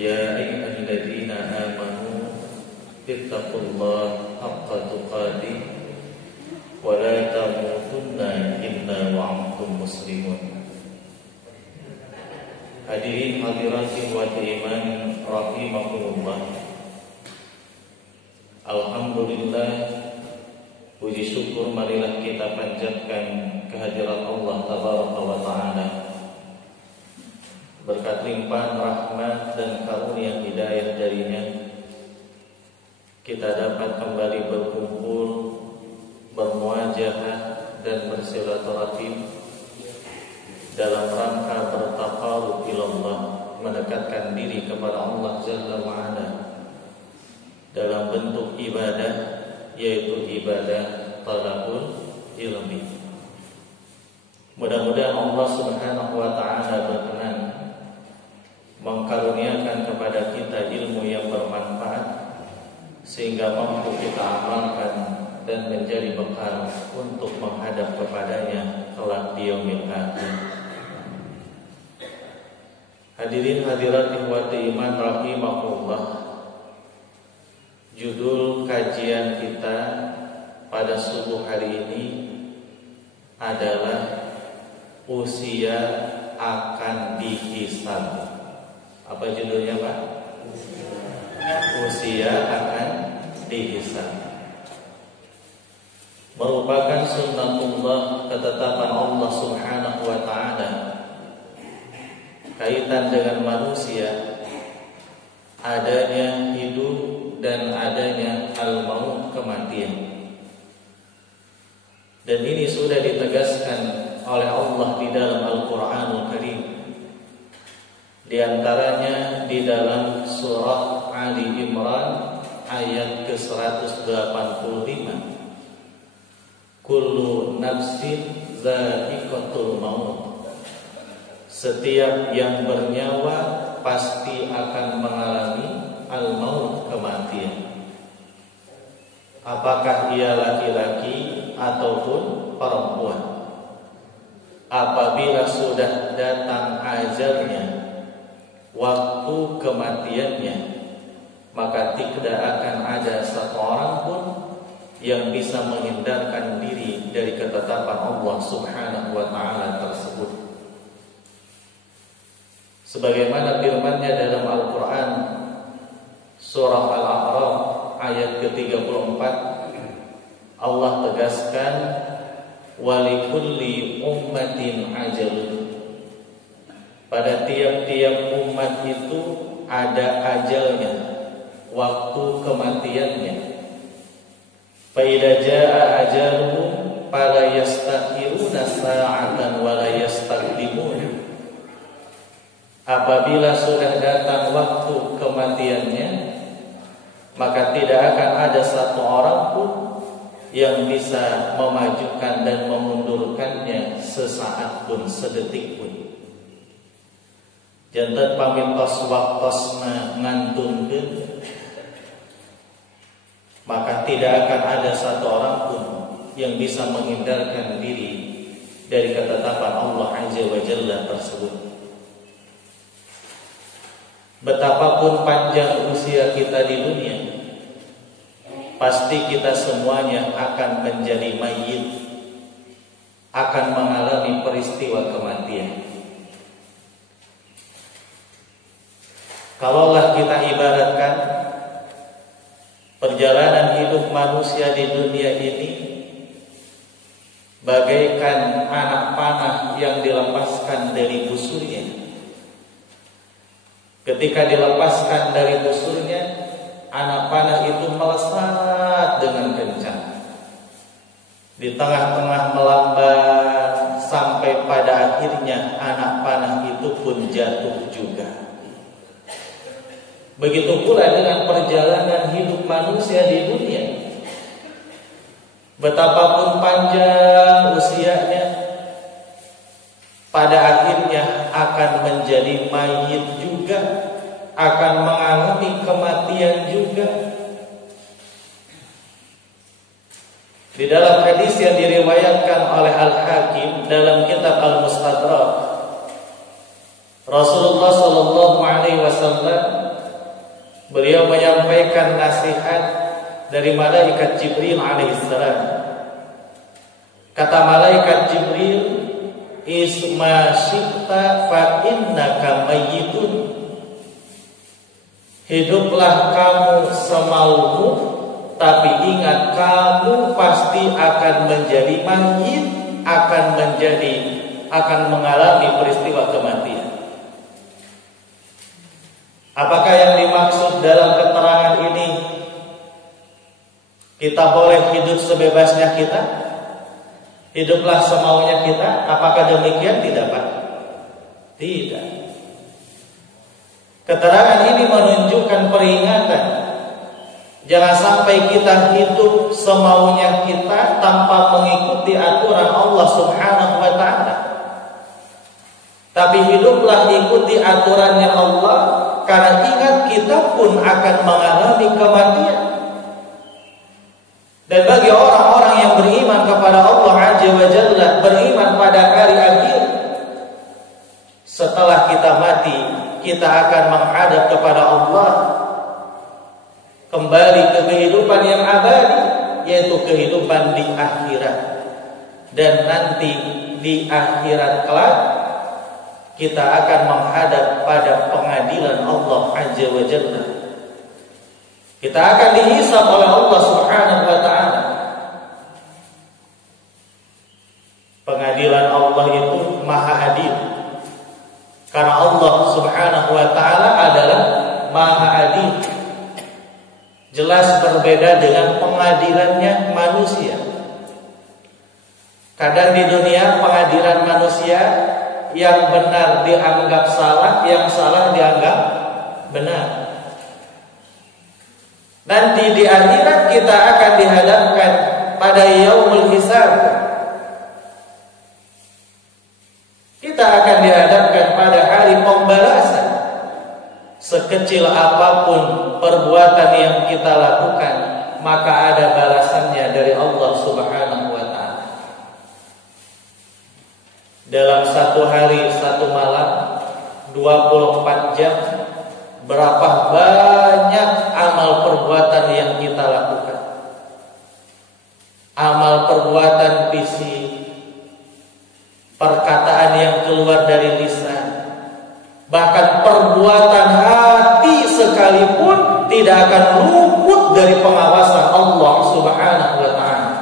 يا أيها الذين آمنوا اتقوا الله حق تقاته ولا تموتن إلا وأنتم مسلمون. Hadirin hadirat ikhwati iman rahimakumullah. Alhamdulillah, puji syukur marilah kita panjatkan kehadirat Allah tabaraka wa taala. Berkat limpahan rahmat dan karunia hidayah darinya, kita dapat kembali berkumpul, bermuajahah dan bersilaturahim dalam rangka bertaqarrub ilallah, mendekatkan diri kepada Allah Jalla wa'ala dalam bentuk ibadah, yaitu ibadah talabul ilmi. Mudah-mudahan Allah Subhanahu wa ta'ala berkenan mengkaruniakan kepada kita ilmu yang bermanfaat sehingga mampu kita amalkan dan menjadi bekal untuk menghadap kepadanya kelak di yaumil akhir. Hadirin hadirat ikhwati iman rahimakumullah. Judul kajian kita pada subuh hari ini adalah usia akan dihisab. Apa judulnya, Pak? Usia akan dihisab. Merupakan sunnatullah, ketetapan Allah Subhanahu wa ta'ala kaitan dengan manusia, adanya hidup dan adanya al-maut, kematian. Dan ini sudah ditegaskan oleh Allah di dalam Al-Qur'anul Karim. Di antaranya di dalam surah Ali Imran ayat ke-185. Kullu nafsin dha'iqatul maut. Setiap yang bernyawa pasti akan mengalami al-maut, kematian. Apakah ia laki-laki ataupun perempuan, apabila sudah datang ajalnya, waktu kematiannya, maka tidak akan ada satu orang pun yang bisa menghindarkan diri dari ketetapan Allah Subhanahu wa ta'ala tersebut. Sebagaimana firman-Nya dalam Al-Quran surah Al-A'raf ayat ke-34, Allah tegaskan walikulli ummatin ajalun. Pada tiap-tiap umat itu ada ajalnya, waktu kematiannya. Fa idza jaa ajaluhum fala yastakhiruna sa'atan wa la yastaqdimun. Apabila sudah datang waktu kematiannya, maka tidak akan ada satu orang pun yang bisa memajukan dan memundurkannya sesaat pun, sedetik pun. Janten pamintos waktosna ngantunkeun, maka tidak akan ada satu orang pun yang bisa menghindarkan diri dari ketetapan Allah Azza wa Jalla tersebut. Betapapun panjang usia kita di dunia, pasti kita semuanya akan menjadi mayit, akan mengalami peristiwa kematian. Kalaulah kita ibaratkan perjalanan hidup manusia di dunia ini bagaikan anak panah yang dilepaskan dari busurnya. Ketika dilepaskan dari busurnya, anak panah itu melesat dengan kencang. Di tengah-tengah melambat sampai pada akhirnya anak panah itu pun jatuh juga. Begitu pula dengan perjalanan hidup manusia di dunia. Betapapun panjang usianya, pada akhirnya akan menjadi mayit juga, akan mengalami kematian juga. Di dalam hadis yang diriwayatkan oleh Al-Hakim dalam kitab Al-Mustadrak, Rasulullah sallallahu alaihi wasallam beliau menyampaikan nasihat dari malaikat Jibril alaihissalam. Kata malaikat Jibril, isma syi'ta fa innaka mayyitun. Hiduplah kamu semaumu, tapi ingat kamu pasti akan menjadi mayit, akan mengalami peristiwa kematian. Apakah yang dimaksud dalam keterangan ini? Kita boleh hidup sebebasnya kita, hiduplah semaunya kita. Apakah demikian? Tidak, Pak. Tidak. Keterangan ini menunjukkan peringatan. Jangan sampai kita hidup semaunya kita tanpa mengikuti aturan Allah Subhanahu wa ta'ala. Tapi hiduplah ikuti aturannya Allah, karena ingat kita pun akan mengalami kematian. Dan bagi orang-orang yang beriman kepada Allah Azza wa Jalla, beriman pada hari akhir, setelah kita mati, kita akan menghadap kepada Allah, kembali ke kehidupan yang abadi, yaitu kehidupan di akhirat. Dan nanti di akhirat kelak kita akan menghadap pada pengadilan Allah Azza wa Jalla. Kita akan dihisab oleh Allah Subhanahu wa ta'ala. Pengadilan Allah itu maha adil, karena Allah Subhanahu wa ta'ala adalah maha adil. Jelas berbeda dengan pengadilannya manusia. Kadang di dunia pengadilan manusia, yang benar dianggap salah, yang salah dianggap benar. Nanti di akhirat kita akan dihadapkan pada yaumul hisab. Kita akan dihadapkan pada hari pembalasan. Sekecil apapun perbuatan yang kita lakukan, maka ada balasannya dari Allah Subhanahu wa ta'ala. Dalam satu hari, satu malam, 24 jam, berapa banyak amal perbuatan yang kita lakukan. Amal perbuatan fisik, perkataan yang keluar dari lisan, bahkan perbuatan hati sekalipun tidak akan luput dari pengawasan Allah Subhanahu wa ta'ala.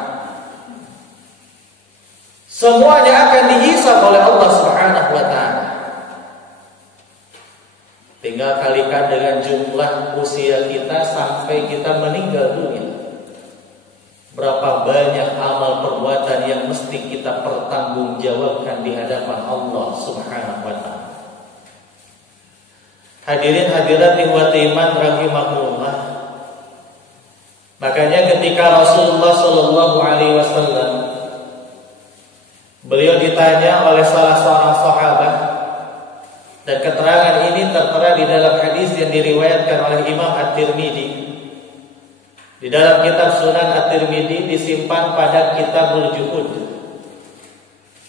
Semuanya akan dihisab oleh Allah Subhanahu wa ta'ala. Tinggal kalikan dengan jumlah usia kita sampai kita meninggal dunia. Berapa banyak amal perbuatan yang mesti kita pertanggungjawabkan di hadapan Allah Subhanahu wa ta'ala. Hadirin hadirat ikhwati iman rahimahullah. Makanya ketika Rasulullah sallallahu alaihi wasallam, beliau ditanya oleh salah seorang sahabat, dan keterangan ini tertera di dalam hadis yang diriwayatkan oleh Imam At-Tirmidzi. Di dalam kitab Sunan At-Tirmidzi disimpan pada Kitabul Juhud.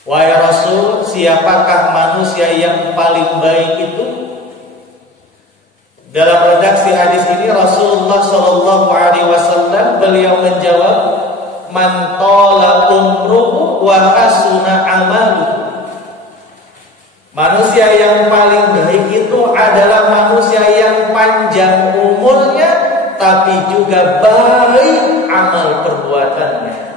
Wahai Rasul, siapakah manusia yang paling baik itu? Dalam redaksi hadis ini Rasulullah sallallahu alaihi wasallam beliau menjawab, man tala umruhu wa hasuna amaluhu. Manusia yang paling baik itu adalah manusia yang panjang umurnya, tapi juga baik amal perbuatannya.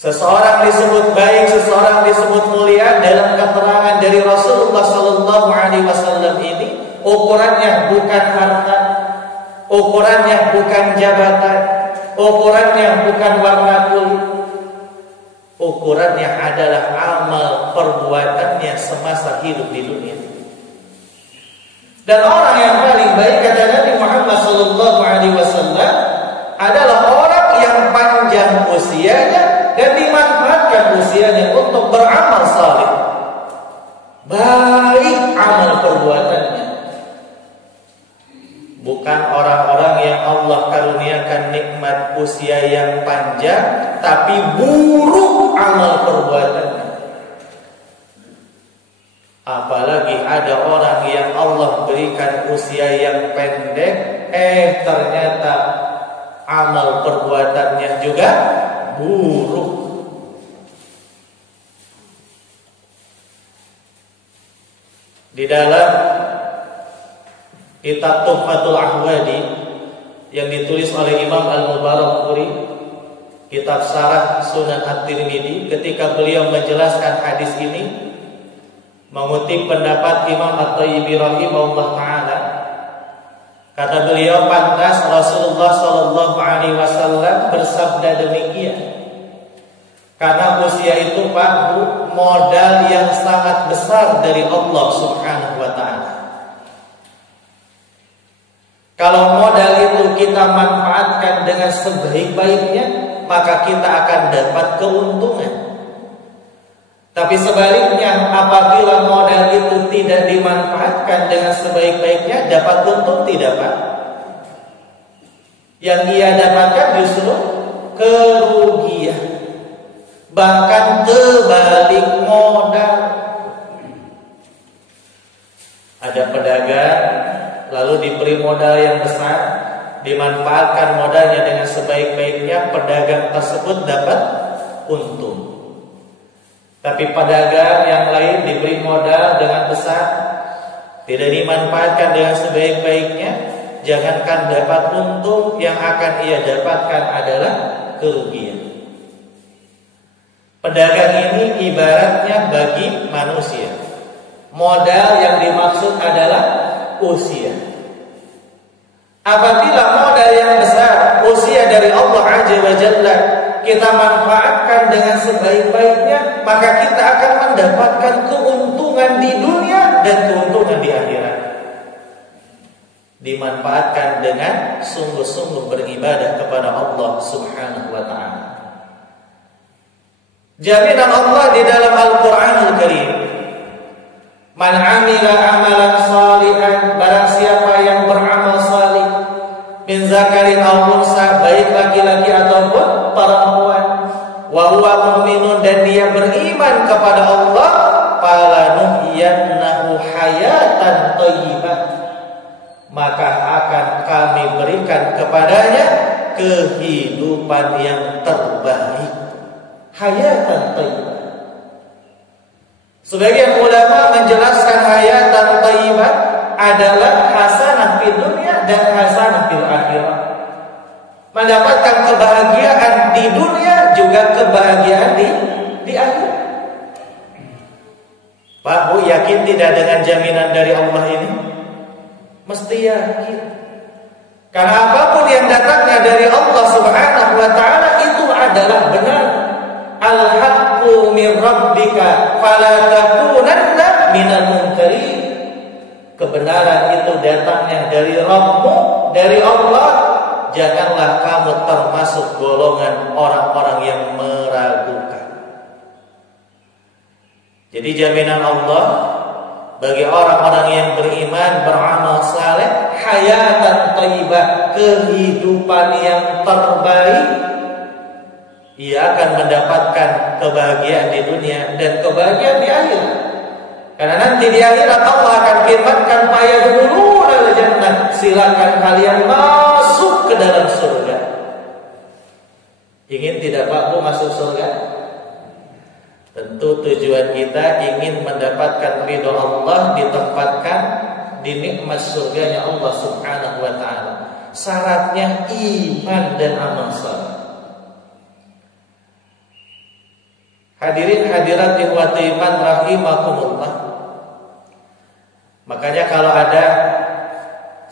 Seseorang disebut baik, seseorang disebut mulia dalam keterangan dari Rasulullah sallallahu alaihi wasallam ini, ukurannya bukan harta, ukurannya bukan jabatan, ukurannya bukan warna kulit. Ukurannya adalah amal perbuatannya semasa hidup di dunia. Dan orang yang paling baik kata Nabi Muhammad sallallahu alaihi wasallam adalah orang yang panjang usianya dan dimanfaatkan usianya untuk beramal saleh. Baik amal perbuatannya. Bukan orang-orang yang Allah karuniakan nikmat usia yang panjang, tapi buruk amal perbuatannya. Apalagi ada orang yang Allah berikan usia yang pendek, ternyata amal perbuatannya juga buruk. Di dalam kitab Tuhfatul Ahwadi yang ditulis oleh Imam Al-Mubarakfuri, kitab Syarah Sunan At-Tirmidzi, ketika beliau menjelaskan hadis ini, mengutip pendapat Imam At-Tayyib rahimahullah taala, kata beliau, pantas Rasulullah sallallahu alaihi wasallam bersabda demikian, karena usia itu Pak Bu, modal yang sangat besar dari Allah Subhanahu wa taala. Kalau modal itu kita manfaatkan dengan sebaik-baiknya, maka kita akan dapat keuntungan. Tapi sebaliknya, apabila modal itu tidak dimanfaatkan dengan sebaik-baiknya, dapat untung tidak Pak? Yang ia dapatkan justru kerugian, bahkan terbalik modal. Ada pedagang lalu diberi modal yang besar, dimanfaatkan modalnya dengan sebaik-baiknya, pedagang tersebut dapat untung. Tapi pedagang yang lain diberi modal dengan besar, tidak dimanfaatkan dengan sebaik-baiknya, jangankan dapat untung, yang akan ia dapatkan adalah kerugian. Pedagang ini ibaratnya bagi manusia, modal yang dimaksud adalah usia. Apabila modal yang besar, usia dari Allah Azza wa Jalla, kita manfaatkan dengan sebaik-baiknya, maka kita akan mendapatkan keuntungan di dunia dan keuntungan di akhirat. Dimanfaatkan dengan sungguh-sungguh beribadah kepada Allah Subhanahu wa ta'ala. Jaminan Allah di dalam Al-Quranul Karim, man amila amalan salihan, barang siapa yang beramal salih, min zakarin aw unsa, baik laki-laki ataupun perempuan, wa huwa mu'minun, dan dia beriman kepada Allah, falanuhyiyannahu hayatan thayyibah, maka akan kami berikan kepadanya kehidupan yang terbaik, hayatan thayyibah. Sebagian ulama menjelaskan hayatan thayyibah adalah hasanah di dunia dan hasanah fil akhirah. Mendapatkan kebahagiaan di dunia juga kebahagiaan di akhirat. Pak Bu, yakin tidak dengan jaminan dari Allah ini? Mesti yakin. Karena apapun yang datangnya dari Allah Subhanahu wa ta'ala itu adalah benar. Al-haqqu min rabbika fala takunanna minal mumtarin. Kebenaran itu datangnya dari Rabbmu, dari Allah. Janganlah kamu termasuk golongan orang-orang yang meragukan. Jadi jaminan Allah bagi orang-orang yang beriman, beramal saleh, hayatan thayyibah, kehidupan yang terbaik. Ia akan mendapatkan kebahagiaan di dunia dan kebahagiaan di akhirat. Karena nanti di akhirat Allah akan firmankan, fayadkhuluna al-jannah, silakan kalian masuk ke dalam surga. Ingin tidak Pak Bu masuk surga? Tentu tujuan kita ingin mendapatkan ridho Allah, ditempatkan di nikmat surganya Allah Subhanahu wa ta'ala. Syaratnya iman dan amal saleh. Hadirin hadirat ikhwati iman rahimakumullah. Makanya kalau ada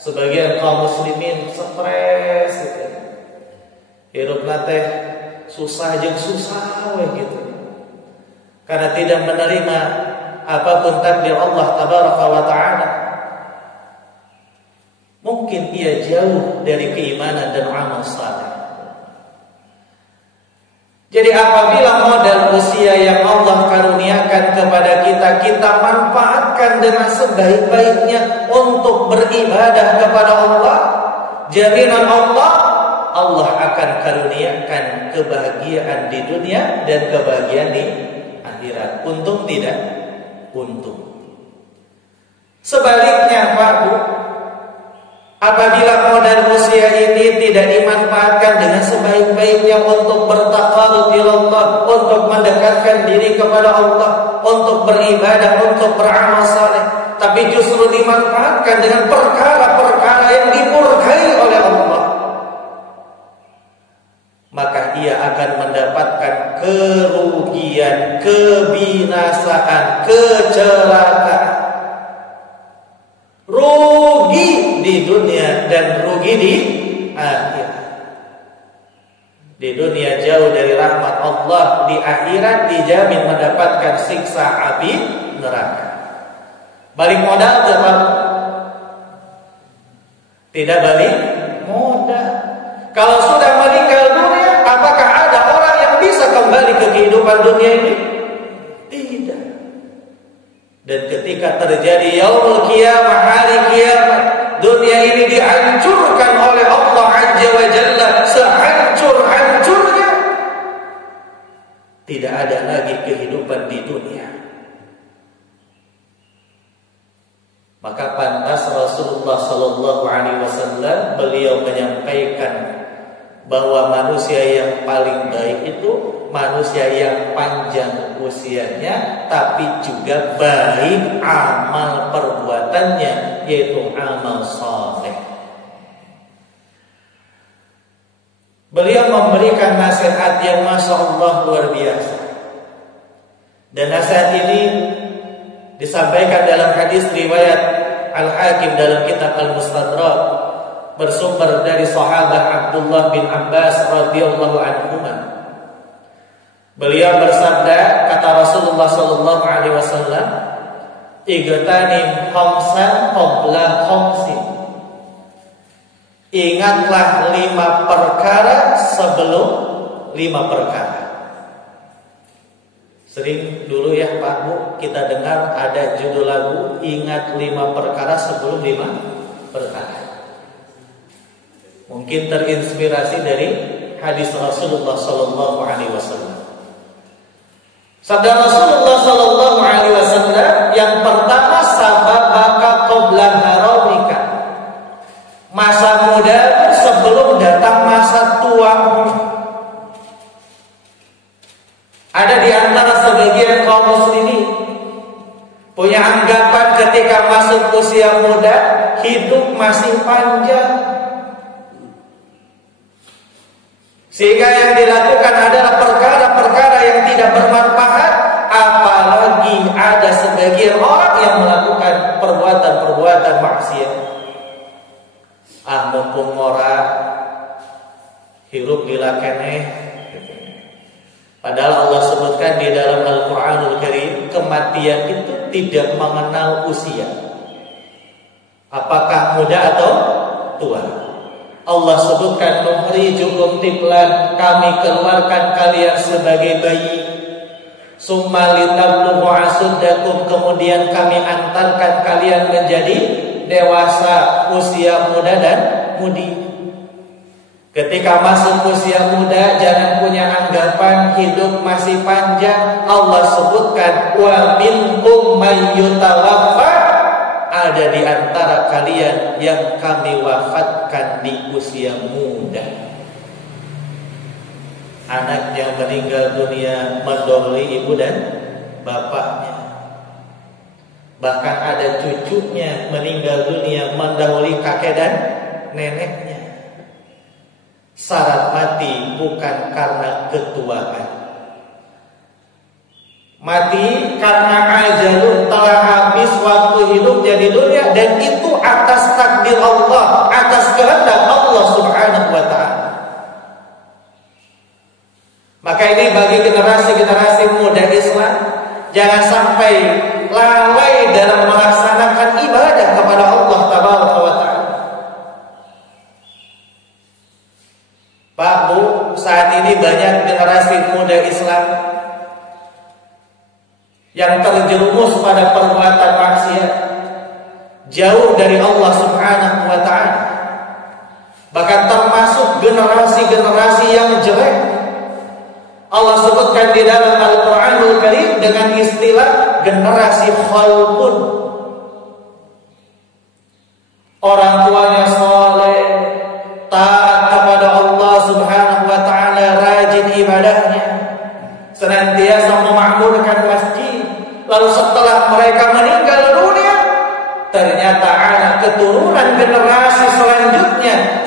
sebagian kaum muslimin stres gitu, hidupna teh susah jeung susah we gitu, karena tidak menerima apapun takdir Allah tabaraka wa ta'ala, mungkin ia jauh dari keimanan dan amal saleh. Jadi apabila modal usia yang Allah karuniakan kepada kita, kita manfaatkan dengan sebaik-baiknya untuk beribadah kepada Allah, jaminan Allah, Allah akan karuniakan kebahagiaan di dunia dan kebahagiaan di akhirat. Untung tidak? Untung. Sebaliknya Pak Bu, apabila modal usia ini tidak dimanfaatkan dengan sebaik-baiknya untuk bertaqarrub ila Allah, untuk mendekatkan diri kepada Allah, untuk beribadah, untuk beramal saleh, tapi justru dimanfaatkan dengan perkara-perkara yang dimurkai oleh Allah, maka ia akan mendapatkan kerugian, kebinasaan, kecelakaan. Rugi di dunia dan rugi di akhirat. Di dunia jauh dari rahmat Allah, di akhirat dijamin mendapatkan siksa api neraka. Balik modal tetap tidak balik modal. Kalau sudah meninggal dunia, apakah ada orang yang bisa kembali ke kehidupan dunia ini? Tidak. Dan ketika terjadi yaumul qiyamah, hari kiamat, dunia ini dihancurkan oleh Allah Azza wa Jalla sehancur-hancurnya. Tidak ada lagi kehidupan di dunia. Maka pantas Rasulullah sallallahu alaihi wasallam beliau menyampaikan bahwa manusia yang paling baik itu manusia yang panjang usianya, tapi juga baik amal perbuatannya, yaitu amal saleh. Beliau memberikan nasihat yang masya Allah luar biasa. Dan nasihat ini disampaikan dalam hadis riwayat Al-Hakim dalam kitab Al-Mustadrak, bersumber dari sahabat Abdullah bin Abbas radhiyallahu anhu. Beliau bersabda, kata Rasulullah sallallahu alaihi wasallam, "Igtanim khamsan qabla khamsin." Ingatlah 5 perkara sebelum 5 perkara. Sering dulu ya Pak Bu, kita dengar ada judul lagu, ingat 5 perkara sebelum 5 perkara. Mungkin terinspirasi dari hadis Rasulullah sallallahu alaihi wasallam. Sabda Rasulullah sallallahu alaihi wasallam yang pertama, sababaka qabla haramika. Masa muda sebelum datang masa tuamu. Ada di antara sebagian kaum muslimin punya anggapan ketika masuk usia muda hidup masih panjang, sehingga yang dilakukan adalah perkara-perkara yang tidak bermanfaat. Apalagi ada sebagian orang yang melakukan perbuatan-perbuatan maksiat. Mumpung ora hirup lila keneh. Padahal Allah sebutkan di dalam Al-Quranul Karim, kematian itu tidak mengenal usia, apakah muda atau tua. Allah sebutkan, nukhrijukum tiflan, kami keluarkan kalian sebagai bayi. Summa litablughu asuddakum, kemudian kami antarkan kalian menjadi dewasa, usia muda dan mudi. Ketika masuk usia muda, jangan punya anggapan hidup masih panjang. Allah sebutkan, wa minkum may yutawaffa, ada di antara kalian yang kami wafatkan di usia muda. Anaknya meninggal dunia mendahului ibu dan bapaknya. Bahkan ada cucunya meninggal dunia mendahului kakek dan neneknya. Syarat mati bukan karena ketuaan. Mati karena ajalun, telah habis waktu hidupnya di dunia, dan itu atas takdir Allah, atas kehendak Allah Subhanahu wa ta'ala. Maka ini bagi generasi-generasi muda Islam, jangan sampai lalai dalam melaksanakan ibadah kepada Allah Tabaraka wa ta'ala. Pak Bu, saat ini banyak generasi muda Islam yang terjerumus pada perbuatan maksiat, jauh dari Allah Subhanahu wa ta'ala. Bahkan termasuk generasi-generasi yang jelek. Allah sebutkan di dalam Al-Quranul Karim dengan istilah generasi khalqun.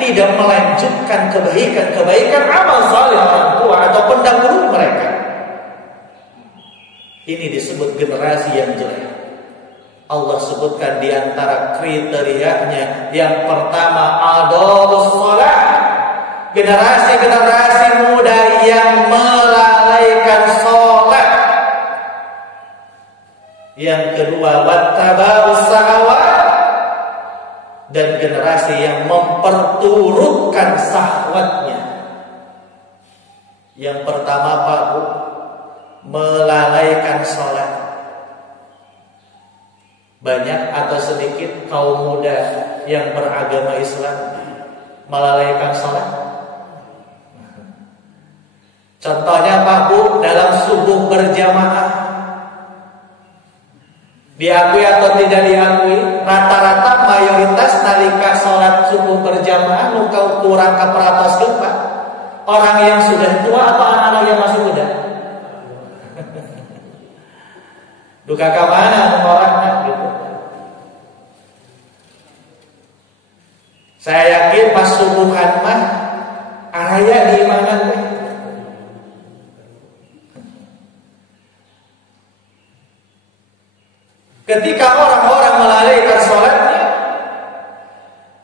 tidak melanjutkan kebaikan amal saleh orang tua atau pendahulu mereka. Ini disebut generasi yang jelek. Allah sebutkan di antara kriterianya, yang pertama adaus shalah, generasi muda yang melalaikan salat. Yang kedua wattaba'us syahawat, dan generasi yang memperturutkan syahwatnya. Yang pertama Pak Bu, melalaikan sholat. Banyak atau sedikit kaum muda yang beragama Islam melalaikan sholat? Contohnya Pak Bu, dalam subuh berjamaah, diakui atau tidak diakui, rata-rata mayoritas nalika sholat subuh berjamaah nukau kurang kaperatos gempa orang yang sudah tua atau anak-anak yang masih muda. Duka kamana orangnya gitu. Saya yakin pas subuhan mah araya di mana teh. Ketika orang-orang melalaikan sholatnya,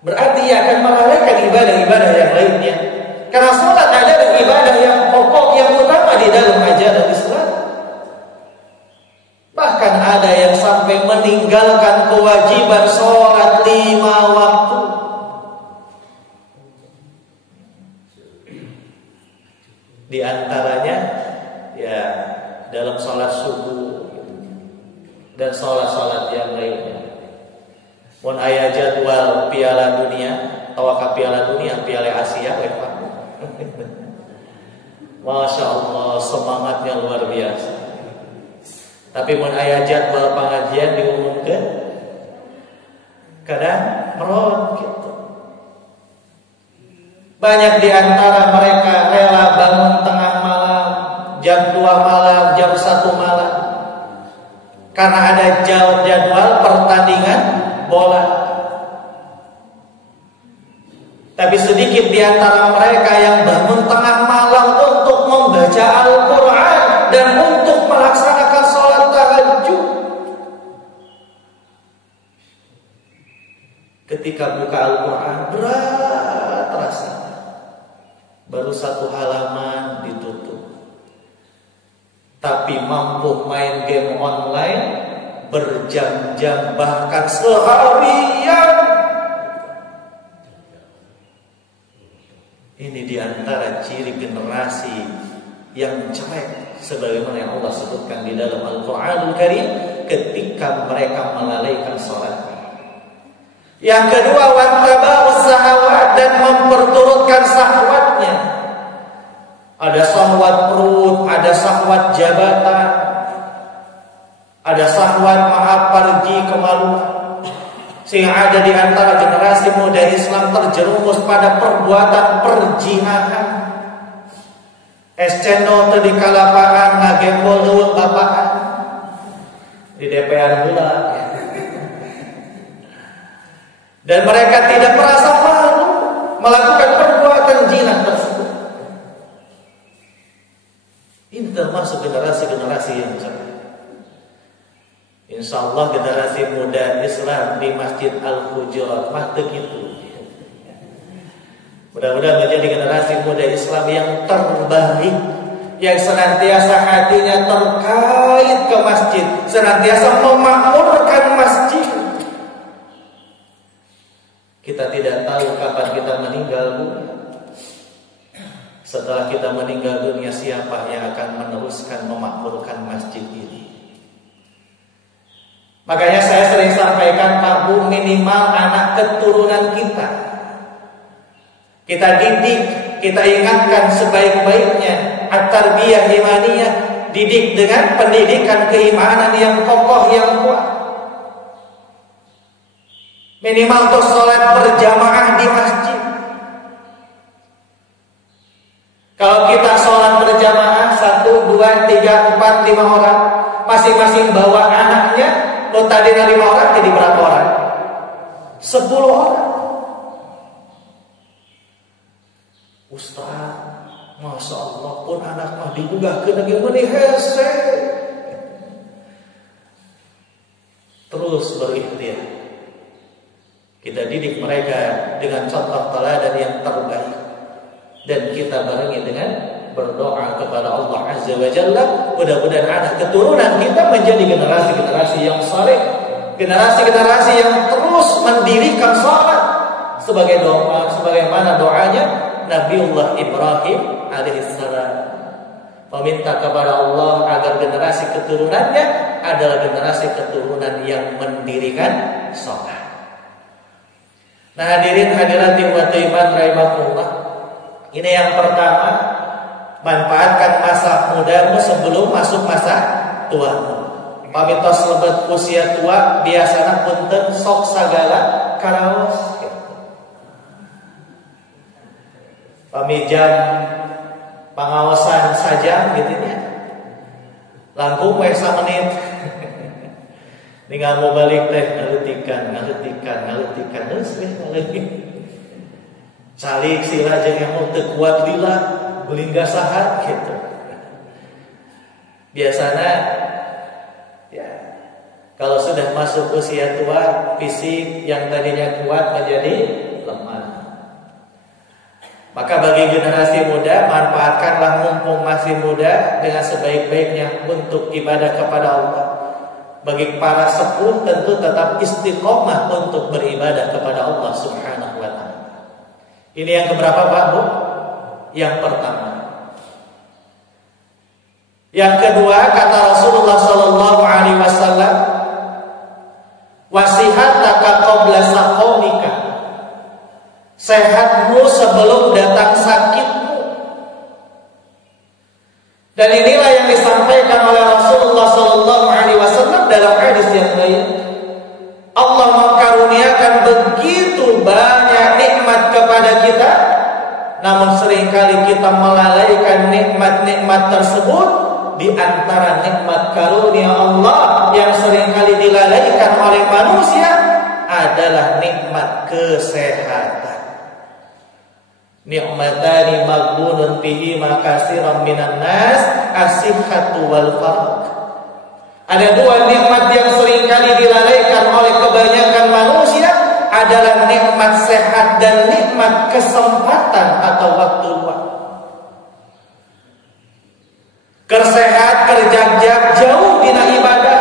berarti ia akan melalaikan ibadah-ibadah yang lainnya. Karena sholat adalah ibadah yang pokok, yang utama di dalam ajaran Islam. Bahkan ada yang sampai meninggalkan kewajiban sholat 5 waktu. Di antaranya ya dalam sholat subuh dan sholat-sholat yang lainnya. Mun aya jadwal Piala Dunia, tawaka Piala Dunia, Piala Asia, Pak. Masya Allah, semangatnya luar biasa. Tapi mun aya jadwal pengajian diumumkan, kadang merot gitu. Banyak di antara mereka rela bangun tengah malam, jam 2 malam, jam 1 malam, karena ada jadwal pertandingan bola. Tapi sedikit di antara mereka yang bangun tengah malam untuk membaca Al-Quran dan untuk melaksanakan sholat tahajud. Ketika buka Al-Quran berat rasanya. Baru 1 halaman ditutup. Tapi mampu main game online berjam-jam bahkan seharian. Ini diantara ciri generasi yang jelek, sebagaimana yang Allah sebutkan di dalam Al-Quranul Karim ketika mereka melalaikan sholat. Yang kedua wattaba'us syahawat, dan memperturutkan syahwatnya. Ada syahwat perut, ada syahwat jabatan, ada syahwat pergi kemaluan. Sehingga ada di antara generasi muda Islam terjerumus pada perbuatan perzinahan. Es cendol teu di kalapangan ngagembol heuweung bapakan. Di DPR heula. Dan mereka tidak merasa malu melakukan perbuatan zina tersebut. Ini termasuk generasi-generasi yang jelek. Insya Allah generasi muda Islam di Masjid Al-Hujurat mah begitu. Mudah-mudahan menjadi generasi muda Islam yang terbaik, yang senantiasa hatinya terkait ke masjid, senantiasa memakmurkan masjid. Kita tidak tahu kapan kita meninggal dunia. Setelah kita meninggal dunia, siapa yang akan meneruskan memakmurkan masjid ini? Makanya saya sering sampaikan, Pak Bu, minimal anak keturunan kita didik, kita ingatkan sebaik-baiknya at-tarbiyah imaniyah, didik dengan pendidikan keimanan yang kokoh, yang kuat. Minimal untuk sholat berjamaah di masjid. Kalau kita sholat berjamaah 1, 2, 3, 4, 5 orang, masing-masing bawa anaknya, lo tadi 5 orang jadi berapa orang? 10 orang. Ustaz, Masya Allah pun anak mah diunggah ke negeri meni hese. Terus berikhtiar. Kita didik mereka dengan contoh teladan yang terbaik. Dan kita barengi dengan berdoa kepada Allah Azza wa Jalla, mudah-mudahan anak keturunan kita menjadi generasi-generasi yang saleh, generasi-generasi yang terus mendirikan salat sebagai doa, sebagaimana doanya Nabiullah Ibrahim alaihissalam, meminta kepada Allah agar generasi keturunannya adalah generasi keturunan yang mendirikan salat. Nah, hadirin hadirat yang iman rahimakumullah, ini yang pertama, manfaatkan masa mudamu sebelum masuk masa tuamu. Pamitos lebet usia tua biasana punten sok sagala karaos. Pamijam pengawasan saja gitu ya. Langkung we menit. Tinggal mau balik teh ngaletikan geus we ngaleutik. Salik sila jeung yang teu kuat lila belingga saha gitu. Biasanya ya kalau sudah masuk usia tua, fisik yang tadinya kuat menjadi lemah. Maka bagi generasi muda, manfaatkanlah mumpung masih muda dengan sebaik-baiknya untuk ibadah kepada Allah. Bagi para sepuh tentu tetap istiqomah untuk beribadah kepada Allah Subhanahu wa taala. Ini yang keberapa, Pak Bu? Yang pertama. Yang kedua, kata Rasulullah sallallahu alaihi wasallam, wasihataka qabla saqamika. Sehatmu sebelum datang sakitmu. Dan inilah yang disampaikan oleh Rasulullah sallallahu alaihi wasallam dalam hadis yang lain. Allah mengkaruniakan begitu banyak nikmat kepada kita, namun seringkali kita melalaikan nikmat-nikmat tersebut. Di antara nikmat karunia Allah yang seringkali dilalaikan oleh manusia adalah nikmat kesehatan. Ni'matani maghbunun bihi makasiran minan nas as-sihhatu wal farq. Ada dua nikmat yang seringkali dilalaikan oleh kebanyakan manusia, adalah nikmat sehat dan nikmat kesempatan atau waktu luang. Kersehat, kerjagjag, jauh dina ibadah.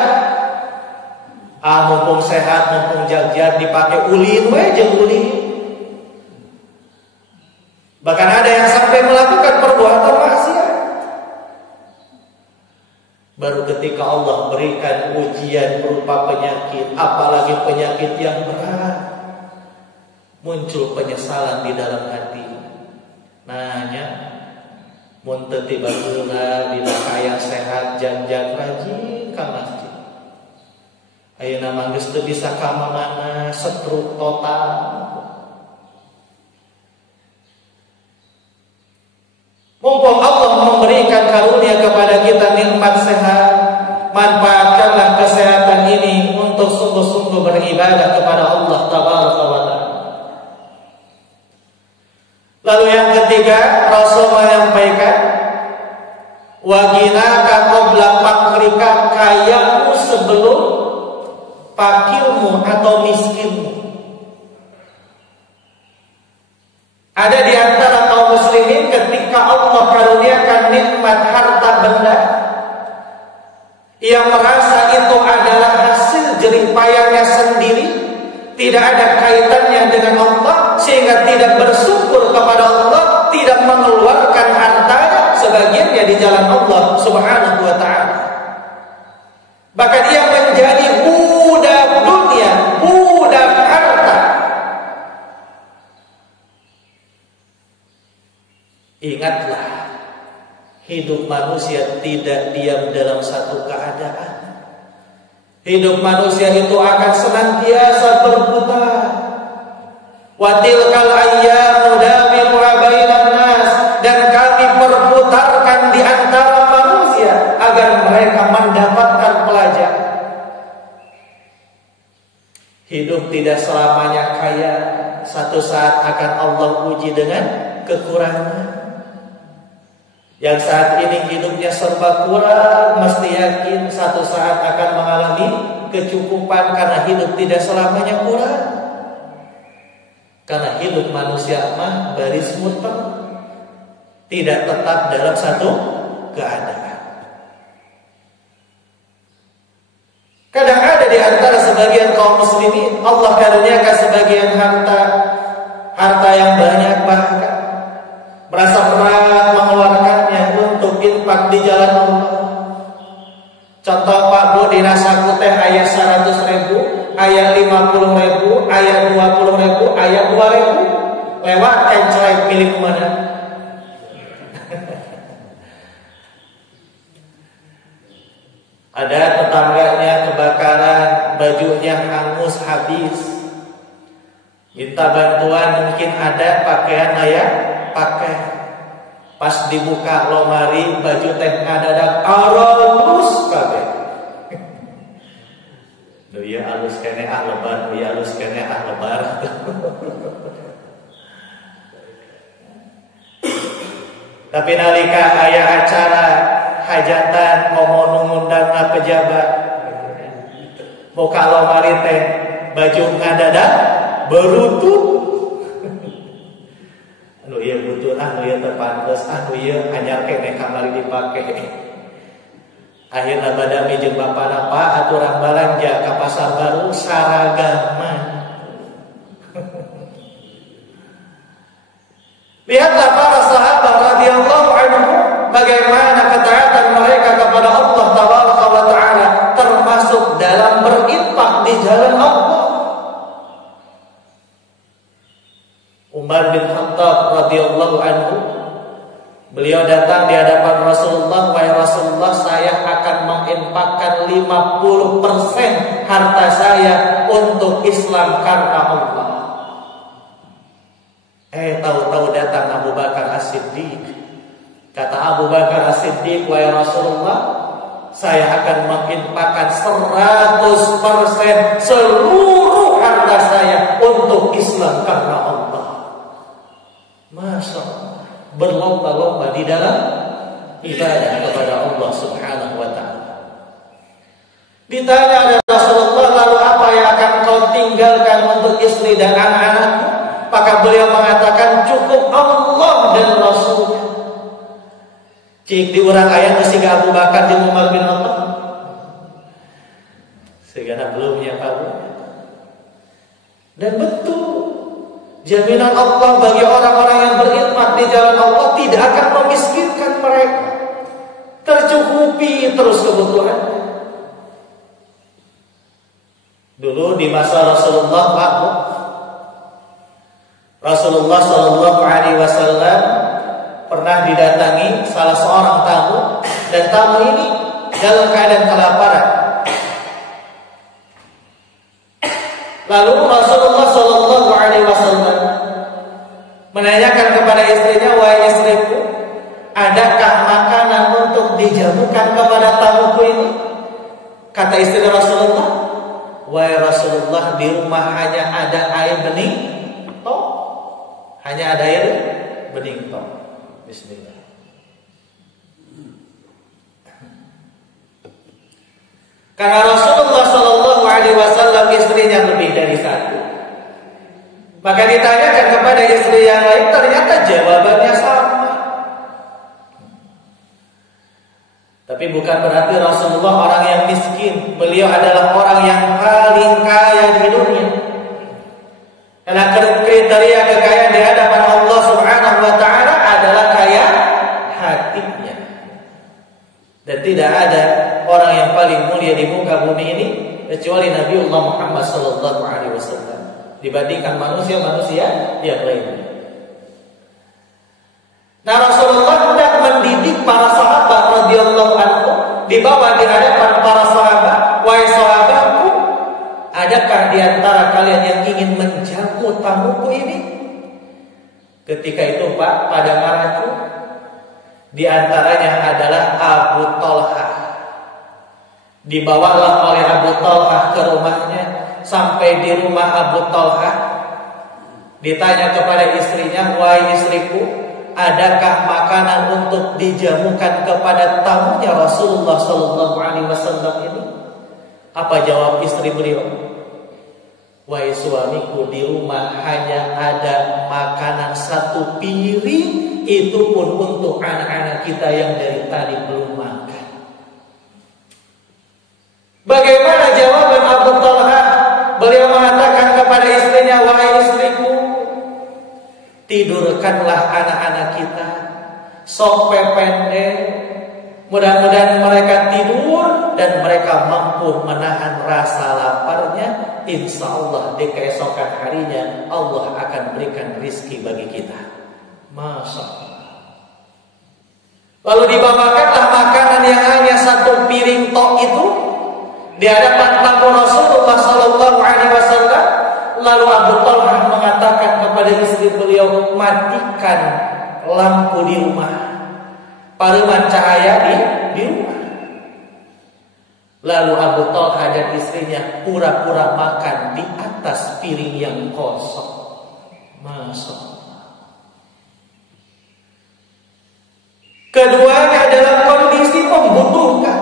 Mumpung sehat, mumpung jagjag dipakai ulin we jeung ulin. Bahkan ada yang sampai melakukan perbuatan maksiat. Baru ketika Allah berikan ujian berupa penyakit, apalagi penyakit yang berat, muncul penyesalan di dalam hati. Nanya, mun teu tiba-tiba dina kaya sehat jagjag rajin ka masjid. Ayeuna mah geus teu bisa ka mana, stroke total. Mumpung Allah memberikan karunia kepada kita nikmat sehat, manfaatkanlah kesehatan ini untuk sungguh-sungguh beribadah kepada Allah Tabaraka wa Ta'ala. Lalu yang ketiga, Rasul menyampaikan, wagina qabla fakrika, kayamu sebelum fakirmu atau miskinmu. Ada di antara kaum muslimin ketika Allah karuniakan nikmat harta benda, ia merasa itu adalah hasil jerih payahnya sendiri, tidak ada kaitannya dengan Allah, sehingga tidak bersyukur kepada Allah, tidak mengeluarkan hartanya sebagiannya di jalan Allah Subhanahu wa ta'ala. Bahkan ia menjadi budak dunia, budak harta. Ingatlah, hidup manusia tidak diam dalam satu keadaan. Hidup manusia itu akan senantiasa berputar. Wa tilkal ayyamu dawiluha bainan nas, dan kami perputarkan di antara manusia agar mereka mendapatkan pelajaran. Hidup tidak selamanya kaya, satu saat akan Allah uji dengan kekurangan. Yang saat ini hidupnya serba kurang, mesti yakin satu saat akan mengalami kecukupan, karena hidup tidak selamanya kurang. Karena hidup manusia mah baris muter, tidak tetap dalam satu keadaan. Kadang ada di antara sebagian kaum muslimin Allah karuniakan sebagian harta yang banyak, bahkan merasa berat mengeluarkannya untuk infak di jalan Allah. Contoh Pak Bu, dirasaku teh ayat 100.000, ayat 50.000, ayat 20.000, ayat 2.000 lewat encelek milik mana? Ada tetangganya kebakaran, bajunya hangus habis, minta bantuan, mungkin ada pakaian layak pakai. Pas dibuka lomari, baju teh ngadadak alus kabeh. Duh ieu alus kene lebar, ieu alus kene lebar. Tapi nalika aya acara hajatan komo ngundang pejabat, buka lomari teh baju ngadadak berutut. Anu ieu butuh, anu ieu terpantes, anu ieu anyar keneh kamari dipake. Akhirna badami jeung bapana, Pak aturan balanja ka pasar baru saragaman. Lihatlah para sahabat radhiyallahu anhum bagaimana ketaatan mereka kepada Allah tabaraka wa taala, termasuk dalam berinfak di jalan Allah. Umar bin Khattab radhiyallahu anhu, beliau datang di hadapan Rasulullah, "Wahai Rasulullah, saya akan menginfakkan 50% harta saya untuk Islam karena Allah." Tahu-tahu datang Abu Bakar As-Siddiq. Kata Abu Bakar As-Siddiq, "Wahai Rasulullah, saya akan menginfakkan 100% seluruh harta saya untuk Islam karena Allah." Masya Allah, berlomba-lomba di dalam ibadah kepada Allah Subhanahu wa ta'ala. Ditanya oleh Rasulullah, "Lalu apa yang akan kau tinggalkan untuk istri dan anak-anakmu?" Maka beliau mengatakan, "Cukup Allah dan Rasul." Cik di urang aya mesti ke Abu Bakar jeung Umar bin Khattab. Segala belumnya Pak. Dan betul, jaminan Allah bagi orang-orang yang berinfak di jalan Allah tidak akan memiskinkan mereka. Tercukupi terus kebutuhan. Dulu di masa Rasulullah, Pak, Rasulullah Shallallahu Alaihi Wasallam pernah didatangi salah seorang tamu, dan tamu ini dalam keadaan kelaparan. Lalu Rasulullah Shallallahu Alaihi Wasallam menanyakan kepada istrinya, "Wahai istriku, adakah makanan untuk dijamukan kepada tamuku ini?" Kata istri Rasulullah, "Wahai Rasulullah, di rumah hanya ada air bening tok, hanya ada air bening tok." Bismillah. Karena Rasulullah Shallallahu Alaihi Wasallam istrinya lebih dari satu, maka ditanyakan kepada istri yang lain, ternyata jawabannya sama. Tapi bukan berarti Rasulullah orang yang miskin. Beliau adalah orang yang paling kaya di dunia. Karena kriteria kekayaan di hadapan Allah Subhanahu wa taala adalah kaya hatinya. Dan tidak ada orang yang paling mulia di muka bumi ini kecuali Nabiullah Muhammad sallallahu alaihi wasallam dibandingkan manusia-manusia yang lainnya. Nah, Rasulullah hendak mendidik para sahabat radhiyallahu anhu, dibawa di hadapan para sahabat, "Wahai sahabatku, adakah di antara kalian yang ingin menjamu tamuku ini?" Ketika itu, Pak, pada maracu di antaranya adalah Abu Talha. Dibawalah oleh Abu Talha ke rumahnya. Sampai di rumah Abu Talha, Ditanya kepada istrinya, "Wahai istriku, adakah makanan untuk dijamukan kepada tamunya Rasulullah sallallahu alaihi wasallam ini?" Apa jawab istri beliau? "Wahai suamiku, di rumah hanya ada makanan 1 piring, itu pun untuk anak-anak kita yang dari tadi belum makan." Bagaimana jawaban Abu Talha? Beliau mengatakan kepada istrinya, "Wahai istriku, tidurkanlah anak-anak kita, sok pendek. Mudah-mudahan mereka tidur dan mereka mampu menahan rasa laparnya. Insya Allah di keesokan harinya Allah akan berikan rizki bagi kita." Masya Allah. Lalu dibawakanlah makanan yang hanya 1 piring tok itu di hadapan tamu Rasulullah sallallahu alaihi wasallam. Lalu Abu Talha mengatakan kepada istri beliau, "Matikan lampu di rumah, paruman cahaya di rumah." Lalu Abu Talha dan istrinya pura-pura makan di atas piring yang kosong. Masya Allah. Keduanya dalam kondisi membutuhkan.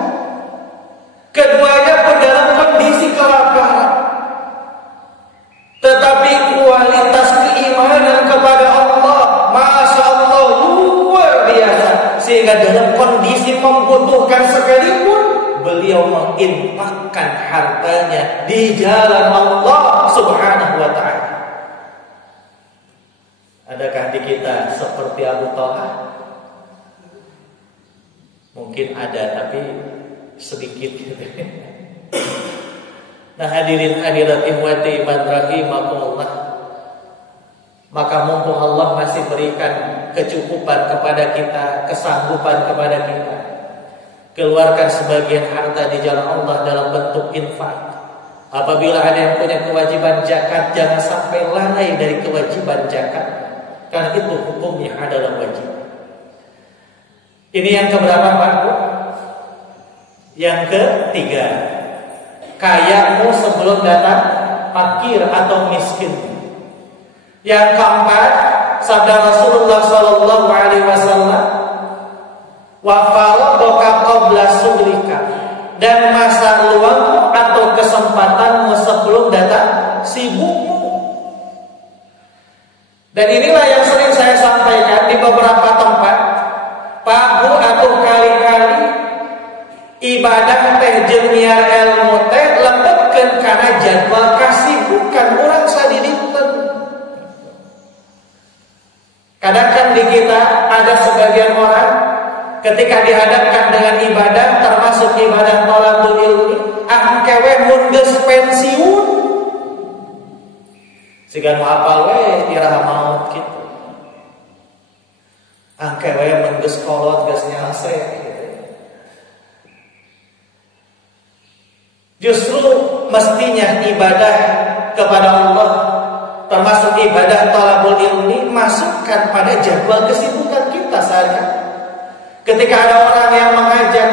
Keduanya pun dalam kondisi kelaparan. Tetapi kualitas keimanan kepada Allah, Masya Allah, luar biasa. Sehingga dalam kondisi membutuhkan sekalipun, beliau menginfakkan hartanya di jalan Allah subhanahu wa ta'ala. Adakah di kita seperti Abu Talha? Mungkin ada, tapi sedikit. Nah, hadirin hadirat ihwati iman rahimakumullah, maka mumpung Allah masih berikan kecukupan kepada kita, kesanggupan kepada kita, keluarkan sebagian harta di jalan Allah dalam bentuk infak. Apabila ada yang punya kewajiban zakat, jangan sampai lalai dari kewajiban zakat, karena itu hukumnya adalah wajib. Ini yang keberapa, Pak? Yang ketiga, kayamu sebelum datang fakir atau miskin. Yang keempat, sabda Rasulullah sallallahu alaihi wasallam, "Wa faradaka qabla suglika." Dan masa luangmu atau kesempatanmu sebelum datang sibukmu. Dan inilah yang sering saya sampaikan di beberapa tempat. Pak Bu atau kali-kali ibadah teh jeung nyiar ilmu teh lebetkeun kana jadwal kasibukan urang sadidinten. Kadang kan di kita ada sebagian orang ketika dihadapkan dengan ibadah, termasuk ibadah thalabul ilmi, kewe mun geus pensiun sigan mau apal we iraha maut kitu. Kewe mun geus kolot geus nyase gitu. Justru mestinya ibadah kepada Allah, termasuk ibadah thalabul ilmi, masukkan pada jadwal kesibukan kita saja. Ketika ada orang yang mengajak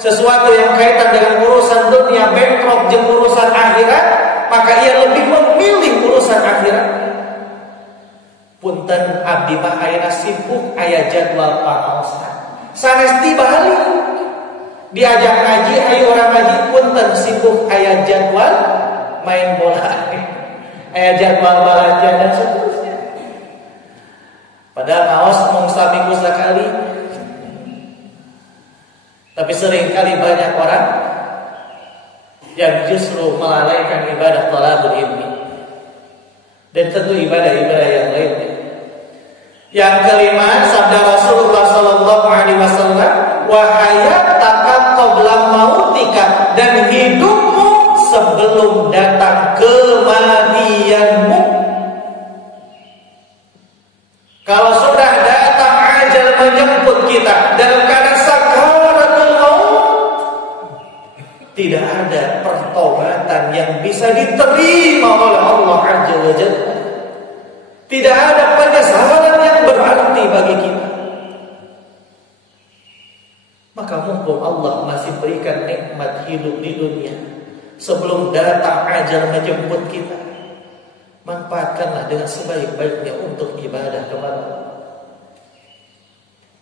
sesuatu yang kaitan dengan urusan dunia, bankrupt jeung urusan akhirat, maka ia lebih memilih urusan akhirat. Punten abdi mah ayeuna sibuk aya jadwal pangaosan. Sanes dibalik diajak ngaji, ayo orang ngaji, punten sibuk aya jadwal main bola, aya jadwal balaja dan seterusnya. Padahal aos mung saminggu sakali. Tapi seringkali banyak orang yang justru melalaikan ibadah thalabul ilmi dan tentu ibadah-ibadah yang lainnya. Yang kelima, sabda Rasulullah sallallahu alaihi wasallam, "Wa hayataka qabla mautika," dan hidupmu sebelum datang kematianmu. Kalau sudah datang ajal menjemput kita dalam keadaan sakaratul maut, tidak ada pertobatan yang bisa diterima oleh Allah Azza wa Jalla. Tidak ada penyesalan yang berarti bagi kita. Maka mumpung Allah masih berikan nikmat hidup di dunia sebelum datang ajal menjemput kita, manfaatkanlah dengan sebaik-baiknya untuk ibadah kepada Allah.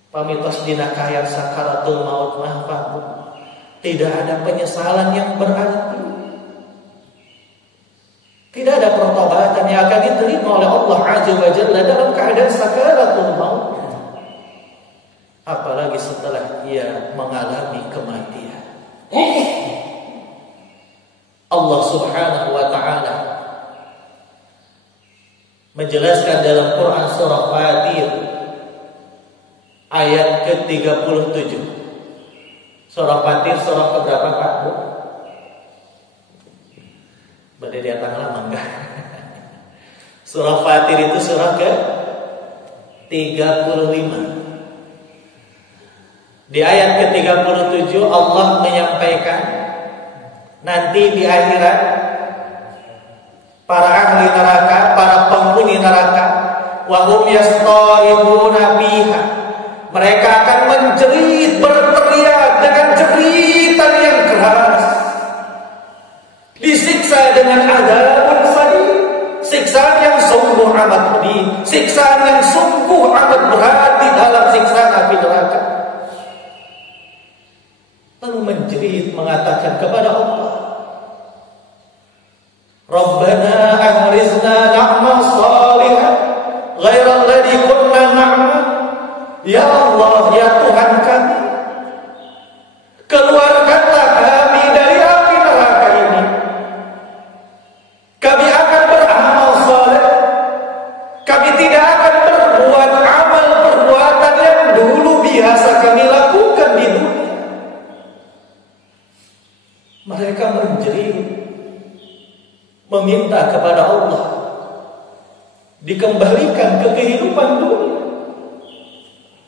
Pamitos dina kahayang sakaratul maut mahfad. Tidak ada penyesalan yang berarti. Tidak ada pertobatan yang akan diterima oleh Allah Azza wa Jalla dalam keadaan sakaratul maut. Apalagi setelah ia mengalami kematian. Allah Subhanahu wa ta'ala menjelaskan dalam Quran surah Fatir ayat ke-37. Surah Fatir surah keberapa Pak? Boleh datang lama enggak? Surah Fatir itu surah ke-35. Di ayat ke-37 Allah menyampaikan nanti di akhirat para ahli neraka, para penghuni neraka, wa hum yasta'ibuna fiha. Mereka akan menjerit, berteriak dengan jeritan yang keras. Disiksa dengan adzabun sadid, siksaan yang sungguh amat pedih, siksaan yang sungguh amat berat di dalam siksaan api neraka. Lalu menjerit mengatakan kepada Allah, Rabbana akhrizna na'mal salihan ghairal ladzi kunna na'mal. Ya Allah, ya Tuhan kami, keluarkanlah kami dari api neraka ini. Kami akan beramal saleh. Kami tidak akan berbuat amal perbuatan yang dulu biasa kami lakukan di dunia. Mereka menjerit, meminta kepada Allah dikembalikan ke kehidupan dunia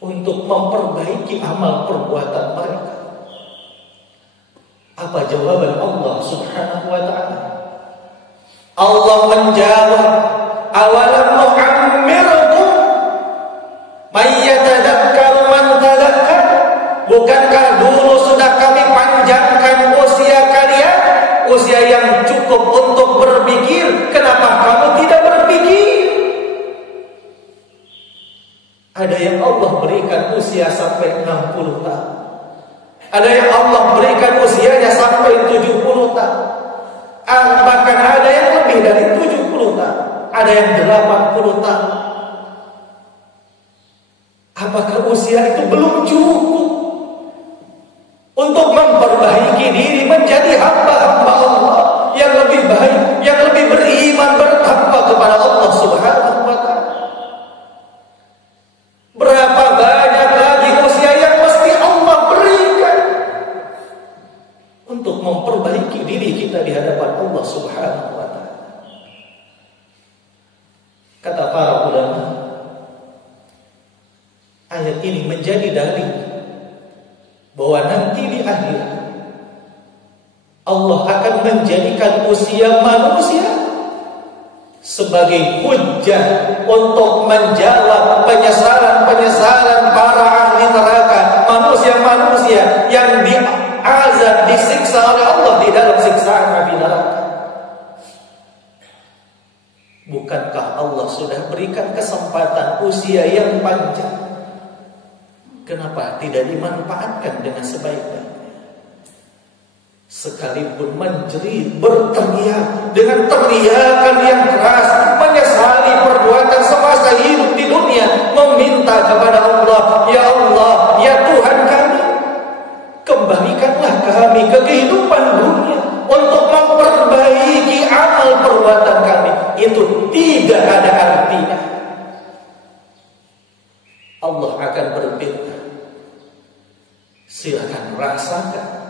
untuk memperbaiki amal perbuatan mereka. Apa jawaban Allah Subhanahu wa ta'ala? Allah menjawab, awalam nu'ammirkum may yatadakkaru man tadakkar. Bukankah dulu sudah kami panjangkan usia kalian, usia yang cukup untuk berpikir? Kenapa kamu tidak berpikir? Ada yang Allah berikan usia sampai 60 tahun. Ada yang Allah berikan usianya sampai 70 tahun. Bahkan ada yang lebih dari 70 tahun. Ada yang 80 tahun. Apakah usia itu belum cukup untuk memperbaiki diri menjadi hamba-hamba Allah yang lebih baik, yang lebih beriman, bertakwa kepada Allah Subhanahu wa ta'ala? Berapa banyak lagi usia yang mesti Allah berikan untuk memperbaiki diri kita di hadapan Allah Subhanahu wa ta'ala? Kata para ulama, ayat ini menjadi dalil bahwa nanti di akhir Allah akan menjadikan usia manusia sebagai hujjah untuk menjawab penyesalan para ahli neraka, manusia-manusia yang diazab, disiksa oleh Allah di dalam siksaan api neraka. Bukankah Allah sudah berikan kesempatan usia yang panjang? Kenapa tidak dimanfaatkan dengan sebaik-baiknya? Sekalipun menjerit, berteriak dengan teriakan yang keras, menyesali perbuatan semasa hidup di dunia, meminta kepada Allah, ya Allah, ya Tuhan kami, kembalikanlah kami ke kehidupan dunia untuk memperbaiki amal perbuatan kami. Itu tidak ada artinya. Allah akan berfirman, silakan rasakan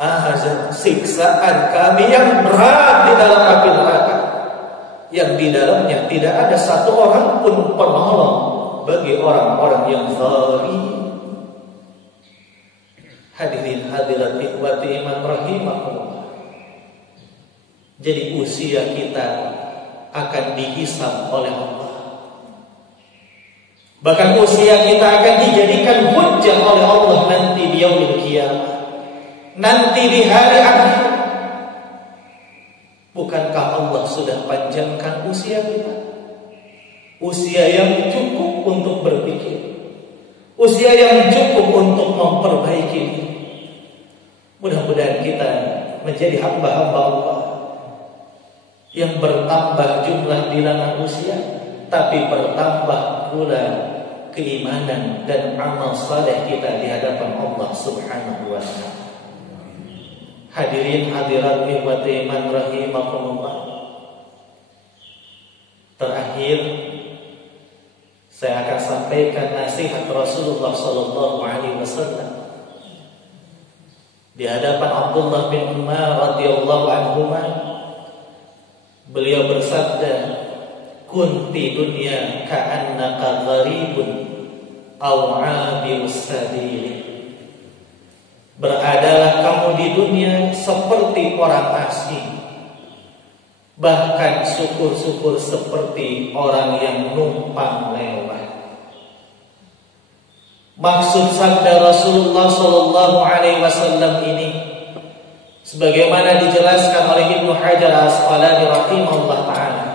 azab siksaan kami yang berat di dalam api neraka, yang di dalamnya tidak ada satu orang pun penolong bagi orang-orang yang zalim. Hadirin hadirat ikhwati iman rahimahullah. Jadi usia kita akan dihisab oleh Allah. Bahkan usia kita akan dijadikan hujjah oleh Allah nanti di yaumil qiyamah. Nanti di hari akhir. Bukankah Allah sudah panjangkan usia kita? Usia yang cukup untuk berpikir, usia yang cukup untuk memperbaiki diri. Mudah-mudahan kita menjadi hamba-hamba Allah yang bertambah jumlah bilangan usia, tapi bertambah pula keimanan dan amal saleh kita di hadapan Allah Subhanahu wa taala. Hadirin hadirat ikhwati iman rahimakumullah. Terakhir saya akan sampaikan nasihat Rasulullah sallallahu alaihi wasallam di hadapan Abdullah bin Umar radhiyallahu anhuma. Beliau bersabda, "Kun fi dunya ka'annaka gharibun aw 'abirus sabil." Beradalah kamu di dunia seperti orang asing, bahkan syukur-syukur seperti orang yang numpang lewat. Maksud sabda Rasulullah sallallahu alaihi wasallam ini, sebagaimana dijelaskan oleh Ibnu Hajar Al-Asqalani rahimahullah taala,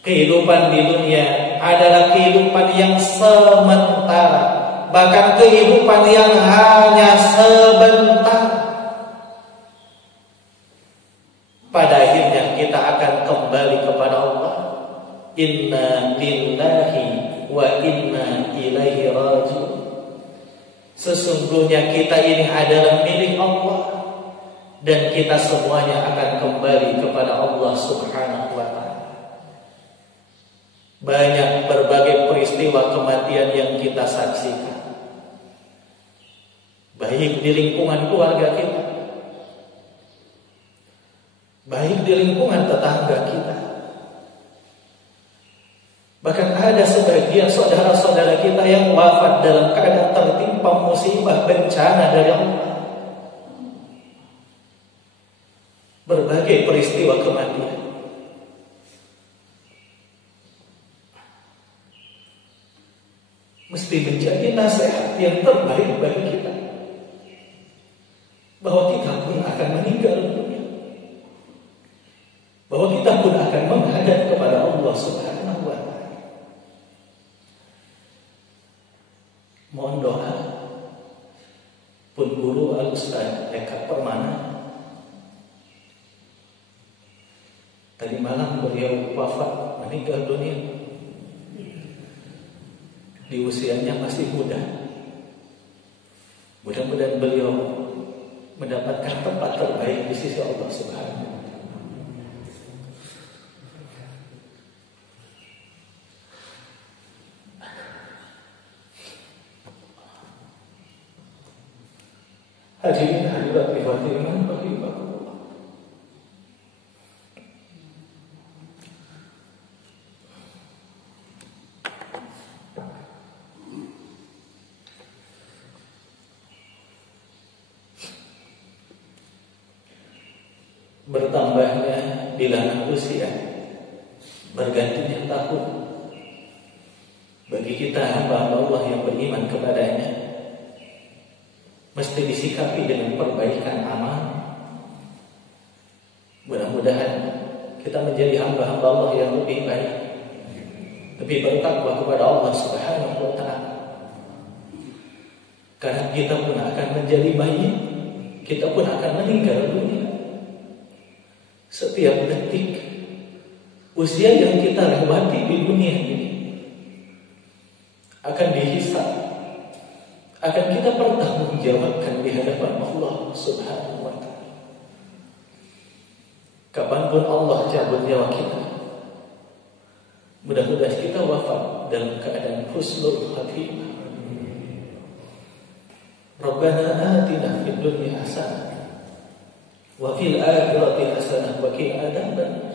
kehidupan di dunia adalah kehidupan yang sementara, bahkan kehidupan yang hanya sebentar. Pada akhirnya kita akan kembali kepada Allah. Inna lillahi wa inna ilaihi raji'un. Sesungguhnya kita ini adalah milik Allah, dan kita semuanya akan kembali kepada Allah Subhanahu wa ta'ala. Banyak berbagai peristiwa kematian yang kita saksikan, baik di lingkungan keluarga kita, baik di lingkungan tetangga kita. Bahkan ada sebagian saudara-saudara kita yang wafat dalam keadaan tertimpa musibah bencana dari Allah. Berbagai peristiwa kematian. Mesti menjadi nasihat yang terbaik bagi kita, bahwa kita pun akan meninggal dunia, bahwa kita pun akan menghadap kepada Allah Subhanahu wa ta'ala. Mohon doa pun guru Al-Ustaz Eka Permana. Tadi malam beliau wafat, meninggal dunia di usianya masih muda. Mudah-mudahan beliau mendapatkan tempat terbaik di sisi Allah Subhanahu wa ta'ala. Hadirin hadirat ikhwati iman rahimakumullah. Bertambahnya bilangan usia, bergantinya tahun, bagi kita hamba Allah yang beriman kepadanya, mesti disikapi dengan perbaikan amal. Mudah-mudahan kita menjadi hamba-hamba Allah yang lebih baik, lebih bertakwa kepada Allah Subhanahu wa ta'ala. Karena kita pun akan menjadi mayit, kita pun akan meninggal dunia. Setiap detik usia yang kita lewati di dunia ini akan dihisab, akan kita pertanggungjawabkan di hadapan Allah Subhanahu wa ta'ala. Kapanpun Allah cabut nyawa kita, mudah-mudahan kita wafat dalam keadaan husnul khatimah. Rabbana atina fid dunya hasanah wa fil akhirati hasanah wa qina adzabannar.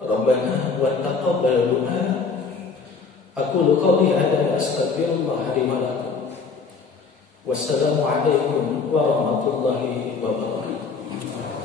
Rabbana wa taqabbal du'a. Aqulu qawli hadza wa astaghfirullah li wa lakum. Wassalamu alaikum warahmatullahi wabarakatuh.